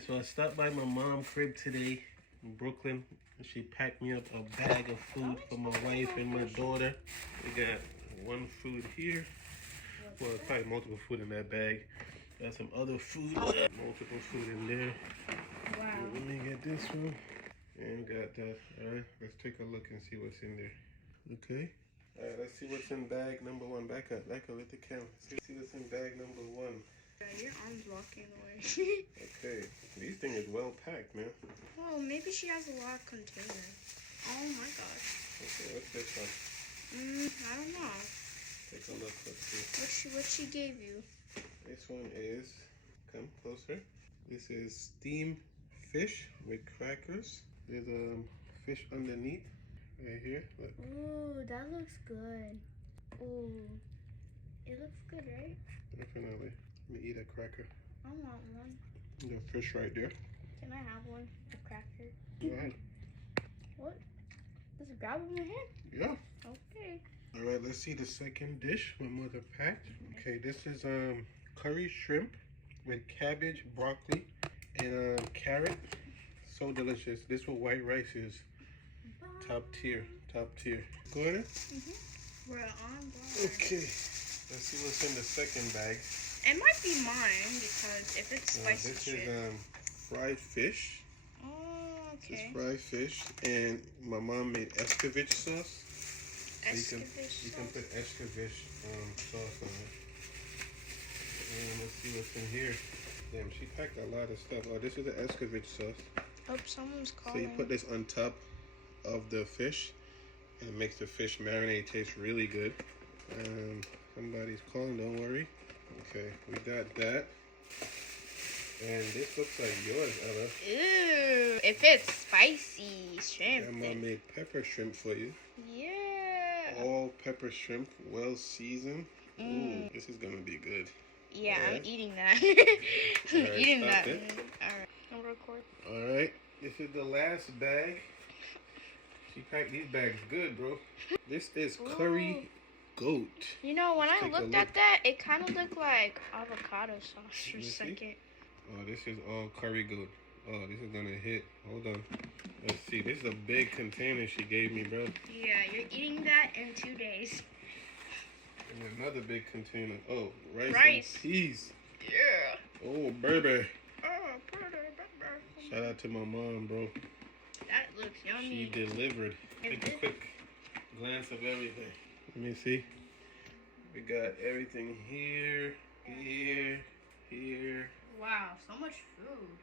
Alright, so I stopped by my mom's crib today in Brooklyn. She packed me up a bag of food for my wife and my daughter. We got one food here. Well, probably multiple food in that bag. Got some other food. Multiple food in there. Wow. Let me get this one. And got that. Alright, let's take a look and see what's in there. Okay. Alright, let's see what's in bag number one. Back up, let the camera. See what's in bag number one. Your arm's walking away. Okay, these things is well packed, man. Oh, maybe she has a lot of containers. Oh my gosh. Okay, what's this one? I don't know. Take a look, let's see. What she gave you? This one is, come closer. This is steamed fish with crackers. There's fish underneath, right here. Look. Ooh, that looks good. Ooh, it looks good, right? Definitely. Let me eat a cracker. I want one. The fish right there. Can I have one? A cracker. Go ahead. What? Just grab it in your hand? Yeah. Okay. All right, let's see the second dish my mother packed. Okay, this is curry shrimp with cabbage, broccoli, and carrot. So delicious. This what white rice is. Top tier. Go ahead. We're on board. Okay. Let's see what's in the second bag. It might be mine because if it's spicy This shit. is fried fish. Oh, This is okay. fried fish, and my mom made escovitch sauce. Escovitch You can put escovitch sauce on it. And let's see what's in here. Damn, she packed a lot of stuff. Oh, this is the escovitch sauce. Oh, someone's So calling. you put this on top of the fish, and it makes the fish marinade taste really good. Somebody's calling, don't worry. Okay, we got that. And this looks like yours, Ella. Ew, if it's spicy shrimp. Grandma made pepper shrimp for you. Yeah. All pepper shrimp, well seasoned. Ooh, this is gonna be good. Yeah, All right. I'm eating that. Alright, Eating stop that. it. Alright, I'll record. Alright, this is the last bag. She packed these bags good, bro. This is curry goat. You know, when Let's I take a looked look. at that, it kind of looked like avocado sauce for a see? second. Oh, this is all curry goat. Oh, this is gonna hit. Hold on. Let's see. This is a big container she gave me, bro. Yeah, you're eating that in 2 days. And another big container. Oh, rice. Rice. And peas. Yeah. Oh, baby. Oh, Shout out to my mom, bro. that looks yummy. She delivered. Take a quick glance of everything. Let me see. We got everything here, here. Wow, so much food.